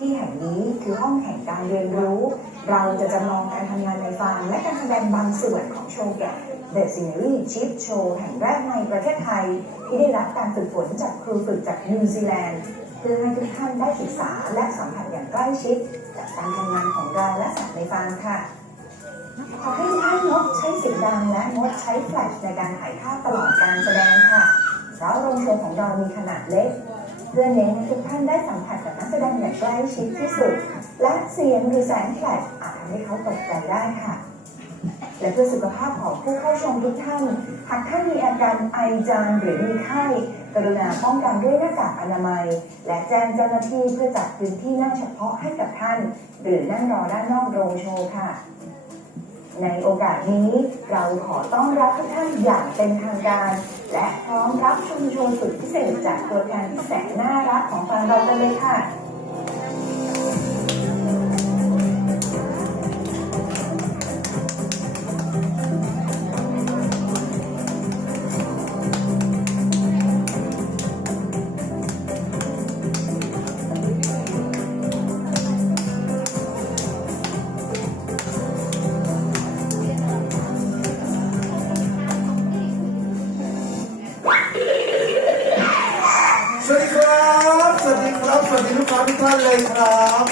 ที่แห่งนี้คือห้องแห่งการเรียนรู้ เราจะจำลองการทำงานในฟาร์มและการแสดงบางส่วนของโชว์แกะ The Scenery Chip Show แห่งแรกในประเทศไทย ที่ได้รับการฝึกฝนจากครูฝึกจากนิวซีแลนด์เพื่อให้ทุกท่านได้ศึกษาและสัมผัสอย่างใกล้ชิดกับการทำงานของเราและสัตว์ในฟาร์มค่ะขอให้ทุกท่านงดใช้เสียงดังและงดใช้แฟลชในการถ่ายภาพตลอดการแสดงค่ะเพราะโรงโชว์ของเรามีขนาดเล็ก เพื่อเน้นให้ทุกท่านได้สัมผัสกับนักแสดงอย่างใกล้ชิดที่สุด และเสียงหรือแสงแฟลชอาจทำให้เขาตกใจได้ค่ะ และเพื่อสุขภาพของผู้เข้าชมทุกท่าน หากท่านมีอาการไอจามหรือมีไข้ กรุณาป้องกันด้วยหน้ากากอนามัย และแจ้งเจ้าหน้าที่เพื่อจัดพื้นที่นั่งเฉพาะให้กับท่าน หรือนั่งรอด้านนอกโรงโชว์ค่ะ ในโอกาสนี้ เราขอต้อนรับทุกท่านอย่างเป็นทางการ และพร้อมรับชมโชว์สุดพิเศษจากตัวแทนที่แสนน่ารักของฟาร์มเรากันเลยค่ะ สวัสดีครับสวัสดีลูกค้าทุกท่านเลยครับ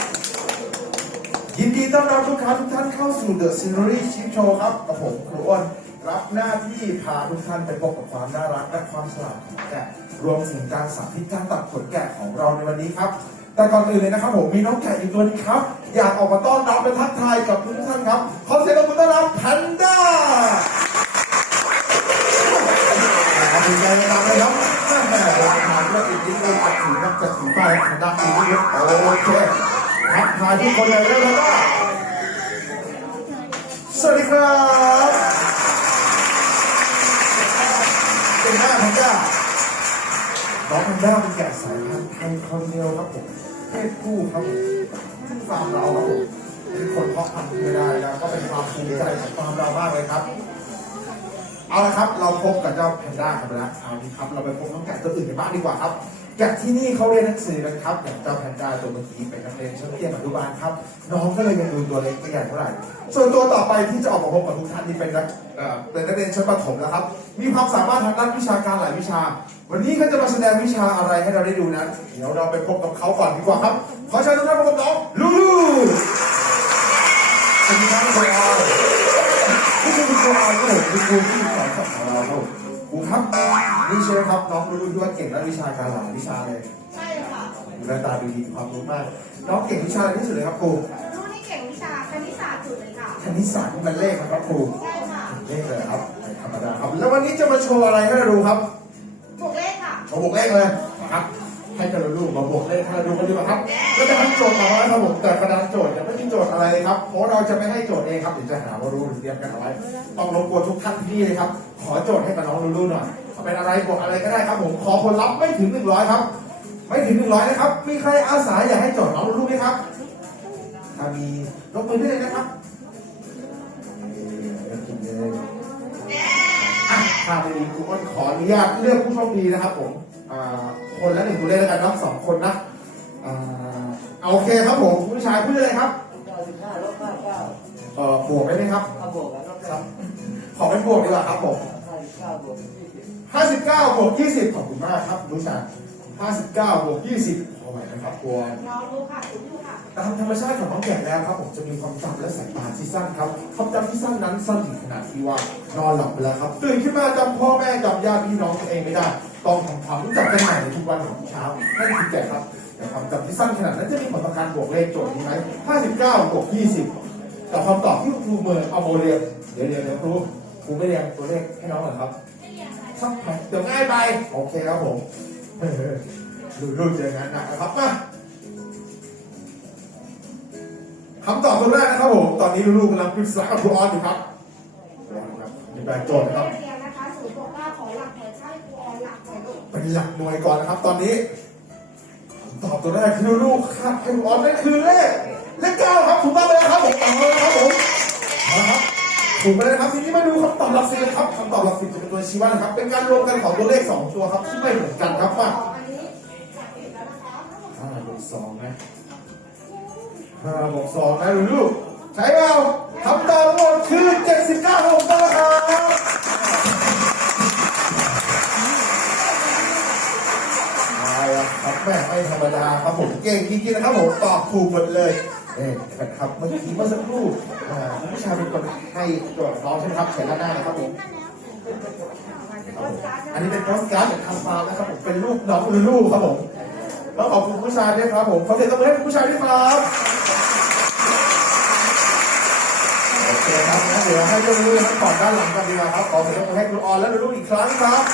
ยินดีต้อนรับลูกค้าทุกท่านเข้าสู่ The Scenery Chip Show ครับกับผมครูอ้นรับหน้าที่พาทุกท่านไปพบกับความน่ารักและความฉลาดของแกะรวมถึงการสาธิตการตัดขนแกะของเราในวันนี้ครับ แต่ก่อนอื่นเลยนะครับผมมีน้องแกะอยู่ตัวนี้ครับ อยากออกมาต้อนรับและทักทายกับทุกท่านครับ ขอเสียงปรบมือต้อนรับแพน จะถือนักจะถือไปขนาดอีกนิดนึงโอเคทักทายทุกคนเลยแล้วก็สวัสดีครับเป็นหน้าพันด้าน้องพันด้าเป็นแกะสายพันธุ์ไทยคอนเนลครับผมเพศผู้ครับผมซึ่งฟาร์มเราครับผมเป็นคนเพาะพันธุ์ไม่ได้แล้วก็เป็นความภูมิใจของฟาร์มเรามากเลยครับเอาละครับ เราพบกับเจ้าแพนด้ากันไปแล้วเอาดีครับ เราไปพบน้องแกะตัวอื่นกันบ้างดีกว่าครับ แกะที่นี่เขาเรียนหนังสือกันครับ อย่างเจ้าแพนด้าตัวเมื่อกี้เป็นนักเรียนชั้นเตรียมอนุบาลครับ น้องก็เลยยังดูตัวเล็กไม่ใหญ่เท่าไหร่ ส่วนตัวต่อไปที่จะออกมาพบกับทุกท่านนี่เป็นนักเอ่อเป็นนักเรียนชั้นประถมแล้วครับ มีความสามารถทางด้านวิชาการหลายวิชา วันนี้เขาจะมาแสดงวิชาอะไรให้เราได้ดูนั้นเดี๋ยวเราไปพบกับเขาก่อนดีกว่าครับ ขอเชิญทุกท่านพบกับน้องลูลูสวัสดีครับคุณออยนี่คือคุณครูออยครับผมคุณครูที่สอนของเราครับผม ครูครับนี่ใช่ไหมครับน้องรู้ด้วยเก่งด้านวิชาการหลายวิชาเลยใช่ค่ะหน้าตาดูดีมีความรู้มาก น้องเก่งวิชาอะไรที่สุดเลยครับครูรู้นี่เก่งวิชาคณิตศาสตร์สุดเลยค่ะคณิตศาสตร์นี่มันเลขนะครับครูใช่ค่ะเลขเลยครับธรรมดาครับ แล้ววันนี้จะมาโชว์อะไรให้เราดูครับบวกเลขค่ะโชว์บวกเลขเลยนะครับ ให้กันเราดูมาบวกเลขให้เราดูกันดีกว่าครับก็จะให้โจทย์มาไว้ครับผมแต่กระดานโจทย์จะไม่มีโจทย์อะไรเลยครับเพราะเราจะไม่ให้โจทย์เองครับเดี๋ยวจะหาว่ารู้หรือเตรียมกันเอาไว้ต้องรบกวนทุกท่านที่นี่เลยครับ ขอโจทย์ให้กับน้องลูลูหน่อยเป็นอะไรบวกอะไรก็ได้ครับผมขอผลลัพธ์ไม่ถึงหนึ่งร้อยครับ ไม่ถึงหนึ่งร้อยนะครับมีใครอาสาอยากให้โจทย์น้องลูลูไหมครับถ้ามียกมือได้เลยนะครับถ้าไม่มีคุณอ้นขออนุญาตเลือกผู้โชคดีนะครับผมอ่า คนละหนึ่งตัวเลขแล้วกันเนาะสองคนนะอ่าเอาโอเคครับผมคุณผู้ชายพูดเลยครับ95ลบ59เอ่อบวกได้ไหมครับ เอาบวกกันลบครับขอเป็นบวกดีกว่าครับผม59บวก20 59บวก20ขอบคุณมากครับคุณผู้ชาย59บวก20พอไหวไหมครับตัว น้องรู้ค่ะรู้อยู่ค่ะ ตามธรรมชาติของน้องแก่แล้วครับผมจะมีความจำและสายตาที่สั้นครับความจำที่สั้นนั้นสั้นถึงขนาดที่ว่านอนหลับไปแล้วครับตื่นขึ้นมาจำพ่อแม่จำญาติพี่น้องตัวเองไม่ได้ ต้องทำความรู้จักกันใหม่ในทุกวันของเช้านั่นคือแก่ครับแต่ความจำที่สั้นขนาดนั้นจะมีผลต่อการบวกเลขโจทย์นี้ไหม59บวก20แต่คำตอบที่ครูเมินเอาโมเรียนเดี๋ยวเดี๋ยวเดี๋ยวครูครูไม่เรียงตัวเลขให้น้องเหรอครับสักพักเดี๋ยวง่ายไปโอเคครับผมเฮ้ยๆดูๆเจอกันนะครับมาคำตอบคนแรกนะครับผมตอนนี้ลูกกำลังปรึกษากับครูออนอยู่ครับมีแบบโจทย์นะครับ เป็นหลักหน่วยก่อนนะครับ ตอนนี้คำตอบตัวแรกคือลูกครับให้ครูออนนั่นคือเลขเลขเก้าครับถูกต้องเลยครับผมเอาเลยครับผมเอาละครับถูกไปเลยครับทีนี้มาดูคำตอบหลักสิบครับคำตอบหลักสิบจะเป็นตัวชี้วัดนะครับ เป็นการรวมกันของตัวเลขสองตัวครับที่ไม่เหมือนกันครับว่าต่ออันนี้จากผิดแล้วนะคะห้าบวกสองนะห้าบวกสองนะลูกใช่เปล่าคำตอบหมดคือเจ็ดสิบเก้าครับผมต้องครับ ไม่ธรรมดาครับผมเก่งจริงๆนะครับผมตอบถูกหมดเลยเอ๊ะครับเมื่อกี้เมื่อสักครู่คุณผู้ชายเป็นคนให้ตรวจน้องใช่ไหมครับเชิญด้านหน้านะครับผมอันนี้เป็นโพสการ์ดจากทางฟาร์มนะครับผมเป็นรูปน้องลูลูครับผมต้องขอบคุณผู้ชายด้วยครับผมขอเสียงตบมือให้คุณผู้ชายด้วยครับโอเคครับเดี๋ยวให้ลูลูทั้งก่อนด้านหลังกันดีกว่าครับขอเสียงตบมือให้คุณออนและลูลูอีกครั้งครับ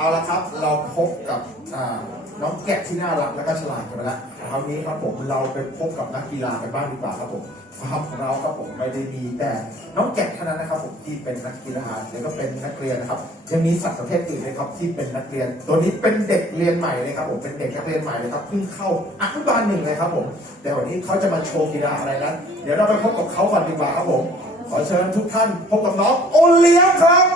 เอาละครับ เราพบกับอ่าน้องแกะที่น่ารักและก็ฉลาดกันไปแล้วคราวนี้ครับผมเราไปพบกับนักกีฬากันบ้างดีกว่าครับผมฟาร์มของเราครับผมไม่ได้มีแต่น้องแกะเท่านั้นนะครับผมที่เป็นนักกีฬาแล้วก็เป็นนักเรียนนะครับยังมีสัตว์ประเภทอื่นเลยครับที่เป็นนักเรียน ตัวนี้เป็นเด็กเรียนใหม่เลยครับผมเป็นเด็กนักเรียนใหม่เลยครับเพิ่งเข้าอนุบาลหนึ่งเลยครับผมแต่วันนี้เขาจะมาโชว์กีฬาอะไรนั้นเดี๋ยวเราไปพบกับเขาก่อนดีกว่าครับผมขอเชิญทุกท่านพบกับน้องโอเลี้ยงครับ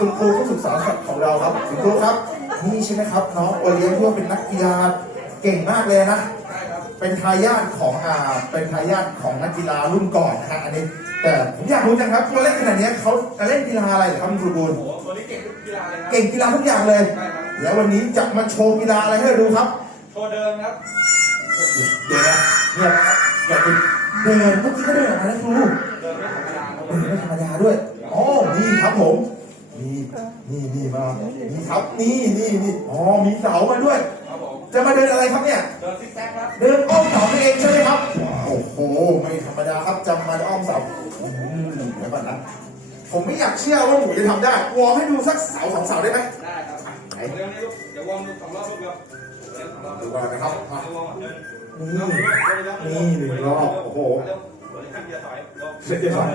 ครับคุณครูผู้ศึกษาสัตว์ของเราครับคุณครูครับนี่ใช่ไหมครับน้องโอเลี้ยงที่ว่าเป็นนักกีฬาเก่งมากเลยนะเป็นทายาทของอ่าเป็นทายาทของนักกีฬารุ่นก่อนนะฮะอันนี้ แต่ผมอยากรู้จังครับตัวเล่นขนาดนี้เขาจะเล่นกีฬาอะไรเหรอครับคุณครูบูนโอ้โหตัวนี้เก่งทุกกีฬาเลยครับเก่งกีฬาทุกอย่างเลย แล้ววันนี้จะมาโชว์กีฬาอะไรให้เราดูครับโชว์เดินครับเดี๋ยวนะเนี่ยอย่าไปเดินเมื่อกี้ก็เดินออกมาแล้วครูเดินไม่ธรรมดาครับเออไม่ธรรมดาด้วยอ๋อนี่ครับผม นี่นี่นี่มานี่ครับนี่นี่นี่อ๋อ มีเสามาด้วย ครับผม จะมาเดินอะไรครับเนี่ย เดินซิกแซกครับ เดินอ้อมเสานี่เองใช่ไหมครับ โอ้โห ไม่ธรรมดาครับจะมาอ้อมเสาอืมเดี๋ยวก่อนนะ ผมไม่อยากเชื่อว่าหนูจะทำได้ วอร์มให้ดูสักเสาสองเสาได้ไหมได้ครับเร็วนี้ลูกเดี๋ยววอร์มดูสองรอบลูกเร็วเร็วสองรอบดูก่อนนะครับมาเร็ววอร์มเดินนี่นี่หนึ่งรอบ โอ้โหเร็วเดี๋ยวขั้นเดียวถอยเร็วเสร็จเรียบร้อย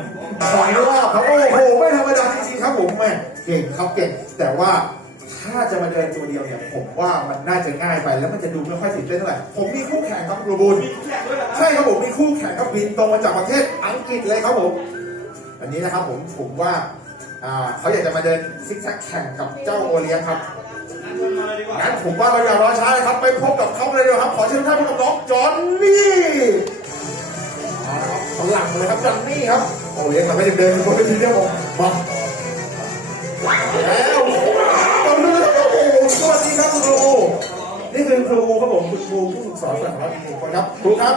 สองรอบครับ โอ้โห ไม่ธรรมดาจริงๆครับผมแม่ เก่งครับเก่ง แต่ว่าถ้าจะมาเดินตัวเดียวเนี่ย ผมว่ามันน่าจะง่ายไปแล้วมันจะดูไม่ค่อยตื่นเต้นเท่าไหร่ผมมีคู่แข่งครับโรบูลใช่ครับผมมีคู่แข่งครับบินตรงมาจากประเทศอังกฤษเลยครับผมอันนี้นะครับผมผมว่าเขาอยากจะมาเดินซิกแซกแข่งกับเจ้าโอเลี้ยงครับงั้นผมว่าเราอย่ารอช้าเลยครับไปพบกับเขาเลยดีกว่าครับ ขอเชิญท่านพบกับน้องจอนนี่หลังเลยครับจอนนี่ครับโอเลี้ยงเราไม่ได้เดินบนเวทีเนี่ยผมมา คือครูครับผมคุณครูผู้ฝึกสอนสอนเราอีกหนึ่งคนครับครูครับ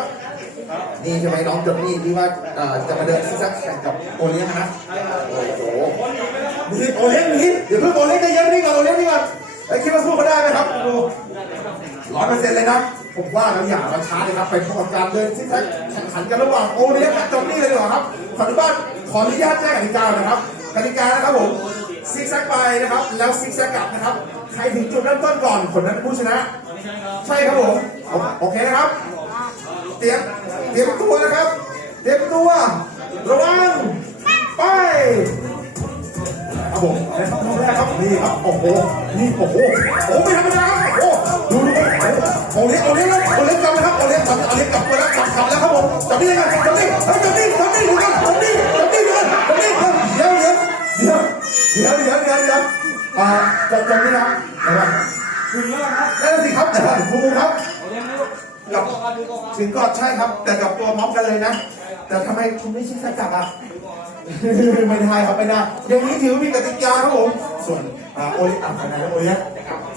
นี่ใช่ไหมน้องจอห์นนี่ที่ว่าจะมาเดินซิกแซกแข่งกับโอเลี้ยงนะโอ้โหนี่โอเลี้ยงนี่เดี๋ยวเพิ่งโอเลี้ยงใจเย็นนี่ก่อนโอเลี้ยงนี่ก่อนไอ้คิดว่าสู้เขาได้ไหมครับครูร้อยเปอร์เซ็นต์เลยนะผมว่าเราอย่ามาช้าเลยครับไปพบกับการเดินซิกแซกแข่งขันกันระหว่างโอเลี้ยงกับจอมนี่เลยดีกว่าครับขออนุญาตขออนุญาตแจ้งกติกานะครับกติกานะครับผมซิกแซกไปนะครับ แล้วซิกแซกกลับนะครับใครถึงจุดเริ่มต้นก่อนคนนั้นเป็นผู้ชนะ ใช่ครับผมโอเคนะครับ เตรียมเตรียมตัวนะครับ เตรียมตัวระวังไปครับผมในช่องแรกครับนี่ครับโอ้โหนี่โอ้โหโอ้ไม่ธรรมดาโอ้ดูดูโอ้เลี้ยงโอ้เลี้ยงโอ้เลี้ยงกลับนะครับโอ้เลี้ยงกลับเอาเลี้ยงกลับมาแล้วกลับกลับแล้วครับผมจับนี่เลยจับนี่เฮ้ยจับนี่จับนี่ดูกันจับนี่จับนี่ดูกันจับนี่เดี๋ยวเดี๋ยวเดี๋ยวเดี๋ยวเดี๋ยวเดี๋ยวเดี๋ยวอ่าจับจับนี่นะนะครับ ถึงแล้วครับนั่นสิครับแต่ว่าครูครับเอาเร็วนี้ลูกเดี๋ยวก่อนดูก่อนครับถึงก็ใช่ครับ แต่กับตัวม็อบกันเลยนะ แต่ทำไมคุณไม่ใช่แค่จับอะไม่ได้ครับไม่ได้อย่างนี้ถือว่ามีกติกาครับผมส่วนอ่าโอเลี้ยงอะไหนโอเลี้ยง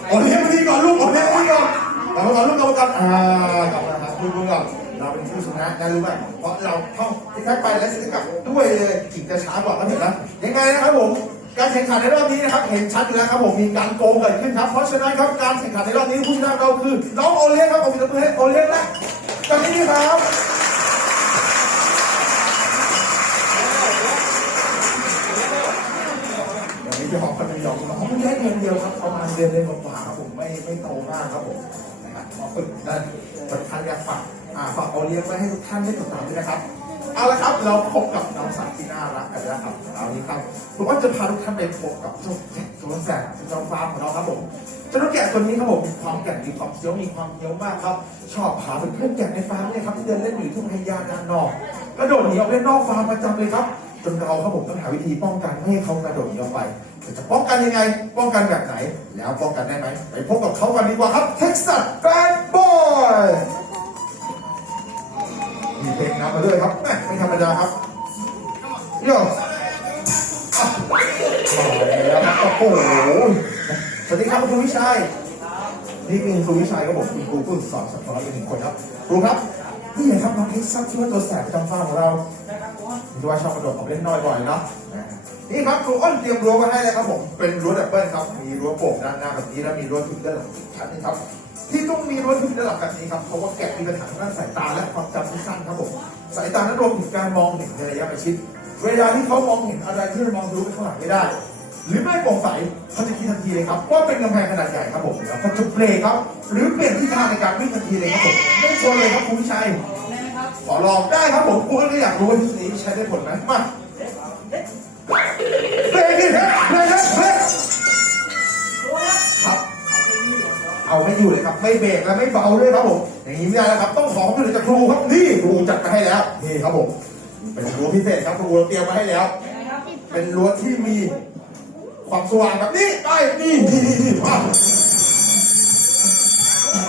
โอเลี้ยงมาดีก่อนลูกโอเลี้ยงมาดีก่อนกลับมาก่อนลูกกลับมาก่อนอ่ากลับมาครับลูกลูกก่อนเราเป็นผู้ชนะนะรู้ไหมเพราะเราท่องที่แท็กไปและสิ่งกลับด้วยเลยถึงจะช้ากว่าก็เห็นนะยังไงนะครับผม การแข่งขันในรอบนี้นะครับเห็นชัดอยู่แล้วครับผมมีการโกงเกิดขึ้นครับเพราะฉะนั้นครับการแข่งขันในรอบนี้ผู้ชนะเราคือน้องโอเลี้ยงครับผมจะมือให้โอเลี้ยงและตอนนี้ครับวันนี้พี่หอมพันยองน้องแค่เดือนเดียวครับประมาณเดือนเลยกว่าครับผมไม่ไม่โตมากครับผมนะครับมาฝึกนั่นสำคัญอยากฝากอ่าฝากเอเลี้ยงไว้ให้ทุกท่านได้ติดตามด้วยนะครับ เอาละครับเราพบกับน้องสัตว์ที่น่ารักกันแล้วครับเอานี้ครับผมว่าจะพาทุกท่านไปพบกับเจ้าแกะตัวแสบเจ้าฟาร์มของเราครับผมเจ้าแกะตัวนี้ครับผมมีความแก่นมีความเคี้ยวมีความเคี้ยวมากครับ ชอบพาเพื่อนแกะในฟาร์มเนี่ยครับที่เดินเล่นอยู่ทุ่งไฮยาด้านนอกกระโดดหนีออกเล่นนอกฟาร์มประจำเลยครับจนเราครับผมต้องหาวิธีป้องกันไม่ให้เขากระโดดหนีออกไปจะป้องกันยังไง ป้องกันแบบไหน แล้วป้องกันได้ไหมไปพบกับเขากันดีกว่าครับ Texas Bad Boy มีเพลงนำมาด้วยครับแม่ไม่ธรรมดาครับโย่อะมาแล้วครับโอ้โหสวัสดีครับคุณวิชัยนี่คือคุณวิชัยครับผมคุณครูผู้สอนสัตว์อีกหนึ่งคนครับครูครับ นี่ไงครับน้องเท็กซัสที่ว่าตัวแสบประจำฟาร์มของเราที่ว่าชอบกระโดดออกเล่นน้อยบ่อยเนาะนี่ครับครูอ้นเตรียมรั้วมาให้เลยครับผมเป็นรั้วดับเบิลครับมีรั้วโป่งด้านหน้าแบบนี้แล้วมีรั้วทึบด้านหลังชั้นนึงครับ ที่ต้องมีรั้วทึบด้านหลังแบบนี้ครับเพราะว่าแกะมีปัญหาทางด้านสายตาและความจำที่สั้นครับผมสายตานั้นรวมถึงการมองเห็นในระยะประชิดเวลาที่เขามองเห็นอะไรที่เรามองดูข้างหลังไม่ได้ หรือไม่โปร่งใสเขาจะคิดทันทีเลยครับว่าเป็นกำแพงขนาดใหญ่ครับผมแล้วเขาจะเบรกครับ หรือเปลี่ยนทิศทางในการวิ่งทันทีเลยครับผมไม่ชนเลยครับคุณวิชัยขอลองได้ครับผมคุณก็อยากรู้ว่าทฤษฎีนี้ใช้ได้ผลไหมมาเบรกดิครับเบรกครับเบรกครับเอาไม่อยู่เลยครับ ไม่เบรกและไม่เบาด้วยครับผมอย่างนี้ไม่ได้แล้วครับ ต้องขอความช่วยเหลือจากครูครับนี่ครูจัดมาให้แล้วนี่ครับผมเป็นรั้วพิเศษครับครูเราเตรียมมาให้แล้ว เป็นรั้วที่มี ความสว่างแบบนี้ไปนี่นี่นี่นี่ว้าว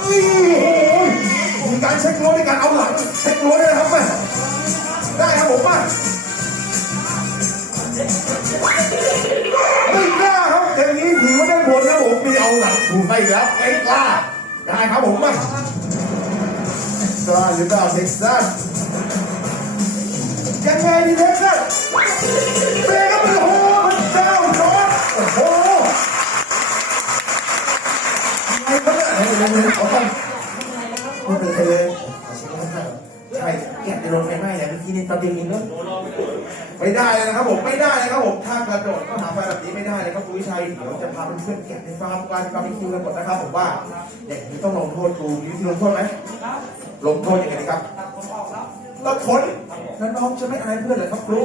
นี่โอ้ยมีการเช็ครั้วในการเอาหลังเช็ครั้วด้วยนะครับแม่ได้ครับผมมาไม่กล้าครับอย่างนี้ถือว่าได้ผลนะผมมีเอาหลังถูกให้แล้วไม่กล้าได้ครับผมมากล้าหรือเปล่าเท็กซัสยังไงดีเท็กซัสเบรกครับโอ้โห วะเนี่ยเดี๋ยวเดี๋ยวเลยวขอฟังไม่เป็นไรเลยใช่แกะในรถไฟไหม้เนี่ยเมื่อกี้นี่ตอนเดียวเองเนอะไม่ได้เลยนะครับผมไม่ได้เลยครับผมถ้ากระโดดก็หาไฟแบบนี้ไม่ได้เลยครับคุณวิชัยเดี๋ยวจะพาเพื่อนๆแกะในฟาร์มการบาร์บีคิวกันหมดนะครับผมว่าเด็กนี้ต้องลงโทษครูมีวิธีลงโทษไหมลงโทษยังไงดีครับตัดขนแล้วน้องจะไม่อายเพื่อนเหรอครับครู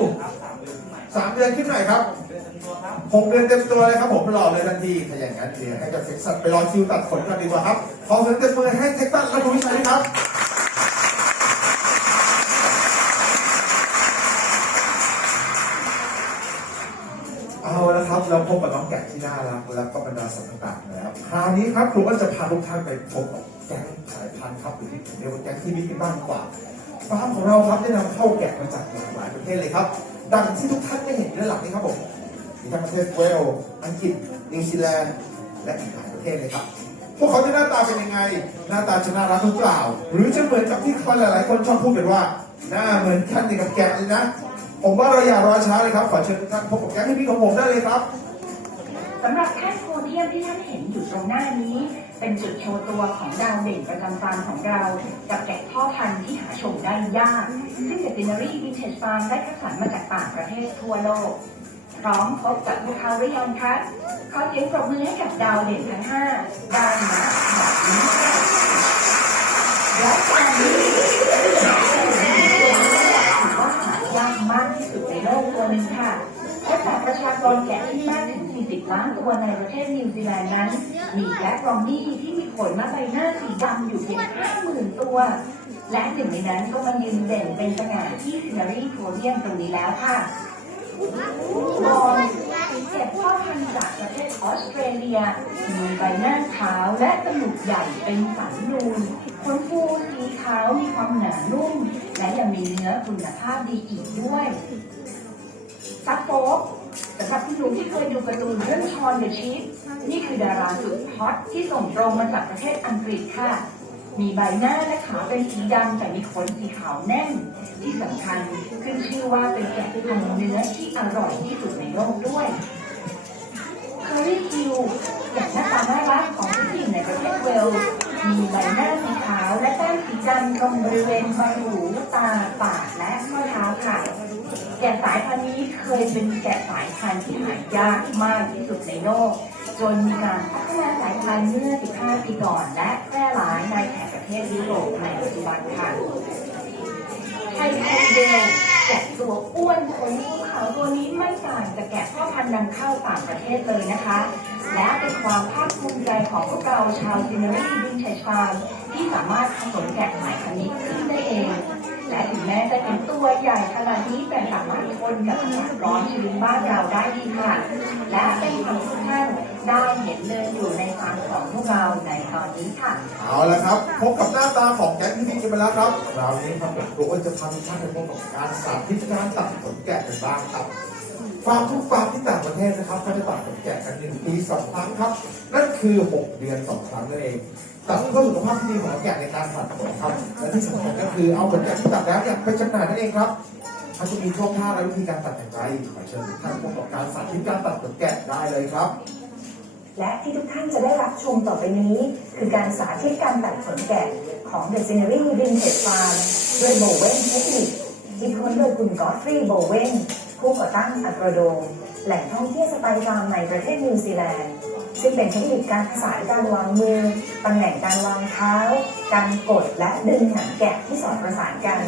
สามเดือนขึ้นหน่อยครับหกเดือนเต็มตัวเลยครับผมรอเลยทันทีถ้าอย่างนั้นเดี๋ยวให้กับเท็กซัสไปรอคิวตัดขนกันดีกว่าครับขอเสียงเต็มมือให้เท็กซัสและคุณวิชัยครับเอาละครับเราพบกับน้องแกะที่น่ารักแล้วก็บรรดาสัตว์ต่างๆนะครับคราวนี้ครับครูก็จะพาทุกท่านไปพบกับแก๊งสายพันธุ์ครับหรือที่ผมเรียกว่าแก๊งที่มีที่บ้านกว่าฟาร์มของเราครับได้นำเข้าแกะมาจากหลากหลายประเทศเลยครับ ดังที่ทุกท่านได้เห็นด้านหลังนี้ครับผมมีทั้งประเทศเวลส์อังกฤษนิวซีแลนด์และอีกหลายประเทศเลยครับ พวกเขาจะหน้าตาเป็นยังไง หน้าตาจะน่ารักหรือเปล่า หรือจะเหมือนกับที่คนหลาย ๆ คนชอบพูดกันว่า หน้าเหมือนกันอย่างกับแกะเลยนะ ผมว่าเราอย่ารอช้าเลยครับ ขอเชิญทุกท่านพบกับแก๊งที่พี่ของผมได้เลยครับสำหรับแท่นโพเดียมที่ท่านเห็นอยู่ตรงหน้านี้ เป็นจุดโชว์ตัวของดาวเด่นประจำฟาร์มของเรากับแกะพ่อพันธุ์ที่หาชมได้ยาก ซึ่งเดตินารีวินเทจฟาร์มได้คัดสรรมาจากต่างประเทศทั่วโลก พร้อมพบกับพวกเขาหรือยังคะขอเสียงปรบมือให้กับดาวเด่นทั้งห้าได้นะแบบนี้ค่ะและตอนนี้ถือว่าหายากมากที่สุดในโลกตัวหนึ่งค่ะและจากประชากรแกะที่มากถึง 40 ล้านตัวในประเทศนิวซีแลนด์นั้น มีแบล็กรอมนี่ที่มีขนมาใบหน้าสีดำอยู่เพียง50,000ตัว และหนึ่งในนั้นก็มายืนเด่นเป็นสง่าที่ซินารีโพเดียมตรงนี้แล้วค่ะบอลเก็บพ่อพันธุ์จากประเทศออสเตรเลีย มีใบหน้าขาวและจมูกใหญ่เป็นสันนูนขนฟูสีขาวมีความหนานุ่ม และยังมีเนื้อคุณภาพดีอีกด้วยซักโป๊ สำหรับพี่หนุ่มที่เคยดูการ์ตูนเรื่องชอนเดอะชีฟนี่คือดาราสุดฮอตที่ส่งตรงมาจากประเทศอังกฤษค่ะ มีใบหน้าและขาเป็นสีดำแต่มีขนสีขาวแน่น ที่สำคัญขึ้นชื่อว่าเป็นแกะพันธุ์เนื้อที่อร่อยที่สุดในโลกด้วยเคอรี่คิวอย่างหน้าตาน่ารักของผู้หญิงในประเทศเวลส์ มีใบหน้าสีขาวและแต้มสีดำตรงบริเวณใบหูตาปากและข้อเท้าค่ะ แกะสายพันธุ์นี้เคยเป็นแกะสายพันธุ์ที่หายากมากที่สุดในโลก จนมีการพัฒนาสายพันธุ์เมื่อ 15 ปีก่อน และแพร่หลายในแถบประเทศยุโรปในปัจจุบันค่ะ ไทยคอนเดลแกะตัวอ้วนขนภูเขาตัวนี้ไม่ต่างจากแกะพ่อพันธุ์นำเข้าต่างประเทศเลยนะคะ และเป็นความภาคภูมิใจของพวกเราชาวซินเนอรี่ดินเชชฟาร์มที่สามารถขนแกะใหม่คันนี้ขึ้นได้เอง และถึงแม้จะเป็นตัวใหญ่ขนาดนี้แต่สามารถทนกับอากาศร้อนชื้นบ้านเราได้ดีค่ะ และเป็นความทุกท่าน ได้เห็นเดินอยู่ในฟาร์มของพวกเราในตอนนี้ค่ะ เอาละครับ พบกับหน้าตาของแก๊งพี่พี่กันไปแล้วครับคราวนี้ครับผมโอ้จะพาทุกท่านไปพบกับการสาธิตการตัดขนแกะกันบ้างครับฟาร์มทุกฟาร์มที่ต่างประเทศนะครับเขาจะตัดขนแกะกันหนึ่งปีสองครั้งครับ นั่นคือ 6 เดือนสองครั้งนั่นเองตัดเพื่อสุขภาพที่ดีของแกะในการตัดขนครับและที่สำคัญก็คือเอาขนแกะที่ตัดแล้วเนี่ยไปจำหน่ายนั่นเองครับถ้าจะมีท่วงท่าและวิธีการตัดอย่างไรขอเชิญทุกท่านพบกับการสาธิตการตัดขนแกะได้เลยครับ และที่ทุกท่านจะได้รับชมต่อไปนี้ คือการสาธิตการตัดขนแกะของ The Scenery Vintage Farm ด้วยโบเวนเทคนิคที่ค้นโดยคุณกอตฟรีโบเวนผู้ก่อตั้งอักรโดมแหล่งท่องเที่ยวสไตล์ฟาร์มในประเทศนิวซีแลนด์ ซึ่งเป็นเทคนิคการสายการวางมือตำแหน่งการวางเท้า การกดและดึงหนังแกะที่สอดประสานกัน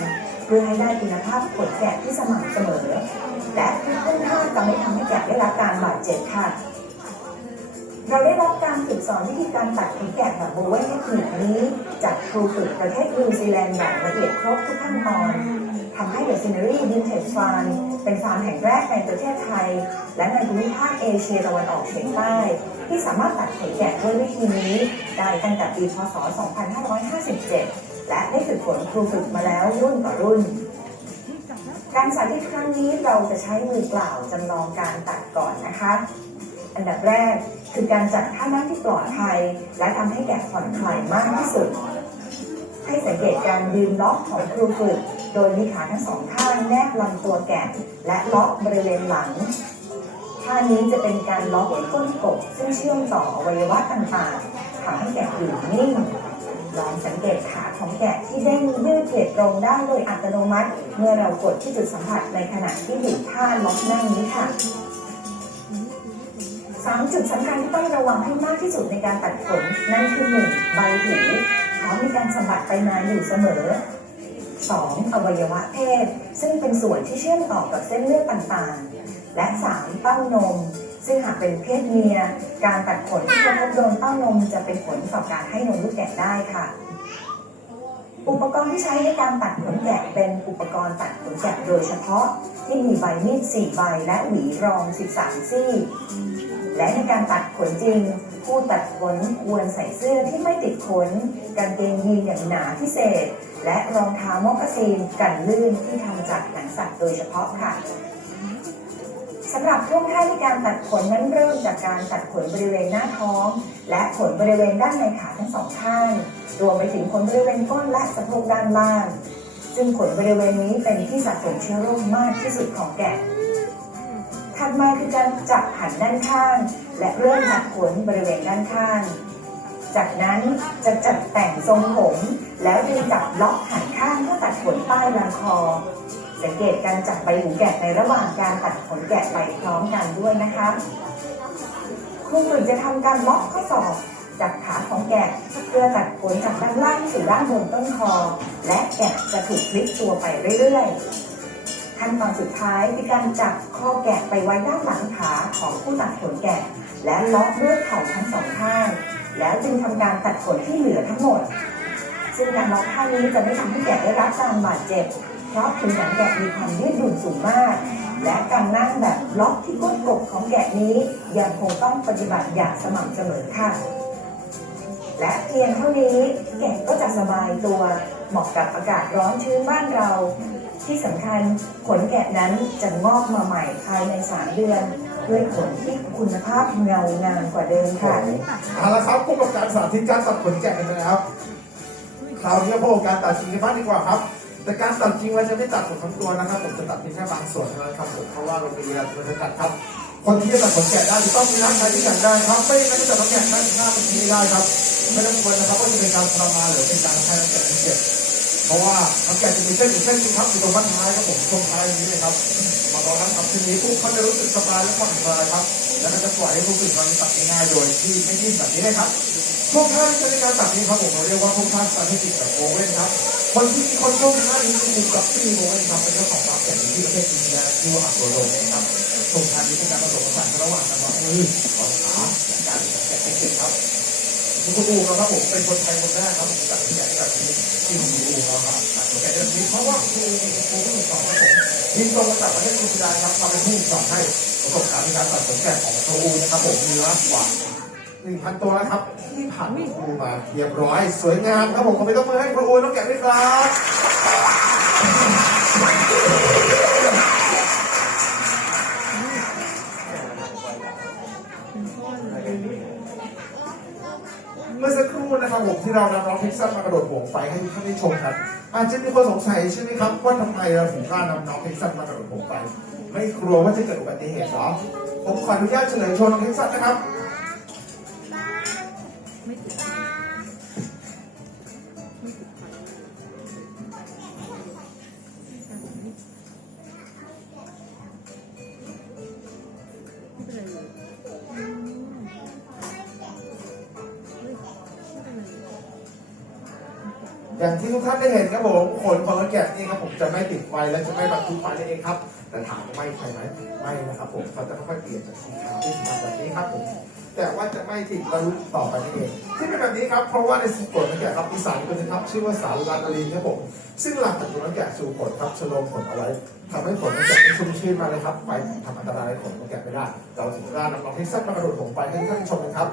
เพื่อให้ได้คุณภาพขนแกะที่สม่ำเสมอ และที่ค่อนข้าจะไม่ทำให้แกะได้รับการบาดเจ็บค่ะ เราได้รับการฝึกสอนวิธีการตัดขนแกะแบบโบเวนเทคนิคนี้ จากครูฝึกประเทศนิวซีแลนด์อย่างละเอียดครบทุกขั้นตอนทำให้ The Scenery Vintage Farm เป็นฟาร์มแห่งแรกในประเทศไทย และในภูมิภาคเอเชียตะวันออกเฉียงใต้ ที่สามารถตัดขนแกะด้วยวิธีนี้ได้ตั้งแต่ปีพศ 2557 และได้ฝึกฝนครูฝึกมาแล้วรุ่นต่อรุ่นการสาธิตครั้งนี้เราจะใช้มือเปล่าจำลองการตัดก่อนนะคะ อันดับแรก คือการจัดท่านั่งที่ปลอดภัย และทำให้แกะผ่อนคลายมากที่สุด ให้สังเกตการยืนล็อกของครูฝึก โดยมีขาทั้งสองข้างแนบลำตัวแกะและล็อกบริเวณหลังท่านี้จะเป็นการล็อกที่ก้นกบซึ่งเชื่อมต่ออวัยวะต่างๆทำให้แกะอยู่นิ่งลองสังเกตขาของแกะที่เด้งยืดเหยียดตรงได้โดยอัตโนมัติ เมื่อเรากดที่จุดสัมผัสในขณะที่อยู่ท่าล็อกนั่งนี้ค่ะ สามจุดสำคัญที่ต้องระวังให้มากที่สุดในการตัดขนนั่นคือหนึ่งใบหูเพรามีการสะบัดไปมาอยู่เสมอ 2. อวัยวะเพศ ซึ่งเป็นส่วนที่เชื่อมต่อกับเส้นเลือดต่างๆ และ 3. เต้านม ซึ่งหากเป็นเพศเมีย การตัดขนที่กระทบโดนเต้านมจะเป็นผลต่อการให้นมลูกแกะได้ค่ะ อุปกรณ์ที่ใช้ในการตัดขนแกะเป็นอุปกรณ์ตัดขนแกะโดยเฉพาะ ที่มีใบมีด4ใบและหวีรอง 13 ซี่ และในการตัดขนจริง ผู้ตัดขนควรใส่เสื้อที่ไม่ติดขนกางเกงยีนอย่างหนาพิเศษ และรองเท้ามอกซีนกันลื่นที่ทำจากหนังสัตว์โดยเฉพาะค่ะสำหรับท่วงท่าในการตัดขนนั้นเริ่มจากการตัดขนบริเวณหน้าท้อง และขนบริเวณด้านในขาทั้งสองข้าง รวมไปถึงขนบริเวณก้นและสะโพกด้านล่าง ซึ่งขนบริเวณนี้เป็นที่สะสมเชื้อโรคมากที่สุดของแกะ ถัดมาคือการจับหันด้านข้าง และเริ่มตัดขนบริเวณด้านข้าง จากนั้นจะจัดแต่งทรงผม แล้วดึงจับล็อกหันข้างเพื่อตัดขนใต้ลำคอ สังเกตการจับใบหูแกะในระหว่างการตัดขนแกะไปพร้อมกันด้วยนะคะครูฝึกจะทำการล็อกข้อศอกจากขาของแกะเพื่อตัดขนจากด้านล่างสู่ด้านบนต้นคอ และแกะจะถูกพลิกตัวไปเรื่อยๆ ขั้นตอนสุดท้ายคือการจับข้อแกะไปไว้ด้านหลังขาของผู้ตัดขนแกะ และล็อกด้วยเข่าทั้งสองข้าง แล้วจึงทำการตัดขนที่เหลือทั้งหมด ซึ่งการล็อกท่านี้จะไม่ทำให้แกะได้รับการบาดเจ็บ เพราะผิวหนังแกะมีความยืดหยุ่นสูงมาก และการนั่งแบบล็อกที่ก้นกบของแกะนี้ยังคงต้องปฏิบัติอย่างสม่ำเสมอค่ะ และเพียงเท่านี้แกะก็จะสบายตัวเหมาะกับอากาศร้อนชื้นบ้านเรา ที่สำคัญขนแกะนั้นจะงอกมาใหม่ภายใน 3 เดือน ด้วยขนที่คุณภาพเงางามกว่าเดิมค่ะ เอาละครับพบกับการสาธิตการตัดขนแกะกันไปแล้วคราวนี้พบกับการตัดจริงกันบ้างดีกว่าครับ แต่การตัดจริงเราจะไม่ตัดหมดทั้งตัวนะครับ ผมจะตัดเพียงแค่บางส่วนเท่านั้นครับผมเพราะว่าเรามีเวลาจำกัดครับ คนที่จะตัดขนแกะได้จะต้องมีร่างกายที่แข็งแรงครับ ไม่งั้นจะตัดขนแกะได้หน้าเป็นที่ไม่ได้ครับไม่ต้องกลัวนะครับว่าจะเป็นการทรมานหรือเป็นการให้น้ำแกะเจ็บ เพราะว่าน้ำแกะจะมีเส้นอยู่เส้นหนึงครับอยู่ตรงบั้นท้ายครับผมตรงท้ายนี้เลยครับมาตอนนั้นทำเช่นนี้ปุ๊บเขาจะรู้สึกสบายและผ่อนคลายครับ แล้วก็จะปล่อยให้ผู้ฝึกมันตัดง่ายโดยที่ไม่ดิ้นแบบนี้เลยครับพวกท่านใช้ในการตัดนี้ครับผมเราเรียกว่าพวกท่านสถิติดกับโอเว่นครับ คนที่มีคนโชคดีมากนี้คือกับพี่โอเว่นครับเป็นเจ้าของฟาร์มแกะที่ประเทศอินเดียชื่อว่าอักโรโดนะครับโครงการนี้เป็นการผสมผสานระหว่างการวางมือสอนขาและการแกะเทคนิคครับ คุณอูครับผมเป็นคนไทยคนแรกครับจัดที่ใหญ่แบบนี้ที่คุณอูครับแกะแบบนี้เพราะว่าคุณอูเป็นครูผู้สอนครับผมทีมตรงมาจากประเทศนิวซีแลนด์ครับมาเป็นผู้สอนให้ประสบการณ์ในการตัดขนแกะของครูอูนะครับผมมีมากกว่าหนึ่งพันตัวนะครับ ที่ผ่านครูมาเรียบร้อย สวยงามครับผมขอไปต้องมือให้ครูอูน้องแกะด้วยครับ ครู่นะครับผมที่เรานำน้องพิกซัสมากระโดดโหมไฟให้ทุกท่านได้ชมกับอาจจะมีคนสงสัยใช่ไหมครับว่าทำไมเราถึงกล้านำน้องพิกซัสมากระโดดโหมไฟไม่กลัวว่าจะเกิดอุบัติเหตุหรอผมขออนุญาตเฉลยโชว์น้องพิกซันนะครับ ที่ทุกท่านได้เห็นครับผมขนของรถแกะนี่ครับผมจะไม่ติดไฟและจะไม่บรรทุกไฟนั่นเองครับ แต่ถามว่าไหม่ใช่ไหมไม่นะครับผมเขาจะค่อยๆเปลี่ยนจากสีขาวเป็นสีดำแบบนี้ครับผมแต่ว่าจะไม่ติดระลุต่อไปนั่นเองที่เป็นแบบนี้ครับเพราะว่าในสุกลรถแกะครับมีสารตัวนึงครับชื่อว่าสารลานาลีนครับผมซึ่งหลังจากตัวรถแกะสู่ขนครับชะโลมขนเอาไว้ทำให้ขนรถแกะชุ่มชื่นมาเลยครับไฟทำอันตรายขนรถแกะไม่ได้ เราถึงกล้านำน้องให้สั้นมากระโดดลงไปให้ท่านชมนะครับ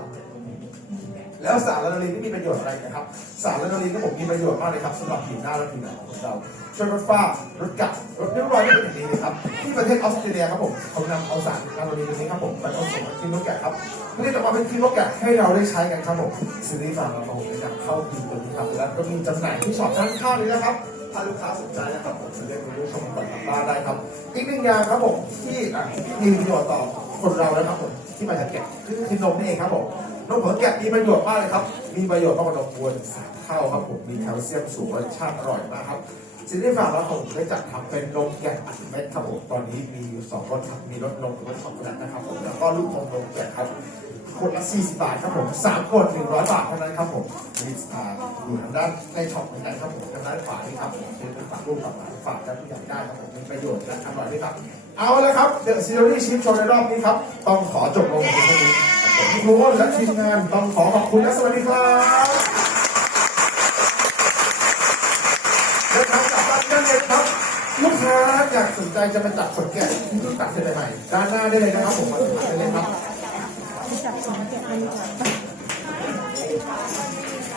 แล้วสารละลินนี่มีประโยชน์อะไรนะครับ สารละลินที่ผมมีประโยชน์มากเลยครับสำหรับผิวหน้าและผิวหนังของเรา ช่วยลดฝ้ารดกัดลดริ้วรอยได้เป็นอย่างดีเลยครับ ที่ประเทศออสเตรเลียครับผมเขานำเอาสารละลินนี้ครับผมไปผสมกับครีมนกแกะครับผลิตออกมาเป็นครีมนกแกะให้เราได้ใช้กันครับผมซีรีส์ฟาร์มเราผมได้นำเข้าครีมตัวนี้ครับแล้วก็มีจำหน่ายที่ช็อปด้านข้างนี้นะครับถ้าลูกค้าสนใจนะครับผมจะเรียกรู้ชมก่อนกลับบ้านได้ครับ อีกหนึ่งอย่างครับผมที่อะมีประโยชน์ต่อ คนเราแล้วครับผมที่มาจากแกะคือคือนมนี่เองครับผมนมผงแกะมีประโยชน์มากเลยครับ มีประโยชน์มากกว่านมวัวสามเท่าครับผมมีแคลเซียมสูงรสชาติอร่อยมากครับสิ่งที่ฝากแล้วผมได้จัดทำเป็นนมแกะอัดเม็ดครับผมตอนนี้มีอยู่สองรสครับมีรสนมกับรสช็อกโกแลตนะครับผมแล้วก็ลูกนมนมแกะครับขวดละ40บาทครับผมสามขวด100 บาทเท่านั้นครับผมมีอ่าอยู่ทางด้านในช็อปเหมือนกันครับผมทางด้านขวานี่ครับผมเป็นฝากลูกฝากหลานฝากได้ทุกอย่างได้ครับผมมีประโยชน์และอร่อยด้วยครับ เอาละครับเดอะซีรีส์ชิปโชว์ในรอบนี้ครับ ต้องขอจบลงเพียงเท่านี้ผมครูอ้นและทีมงานต้องขอขอบคุณและสวัสดีครับเดินทางกลับบ้านกันเลยครับ ลูกค้าอยากสนใจจะมาจับขนแกะที่ตัดเสร็จใหม่ด้านหน้าได้เลยนะครับผมมาถึงได้เลยครับ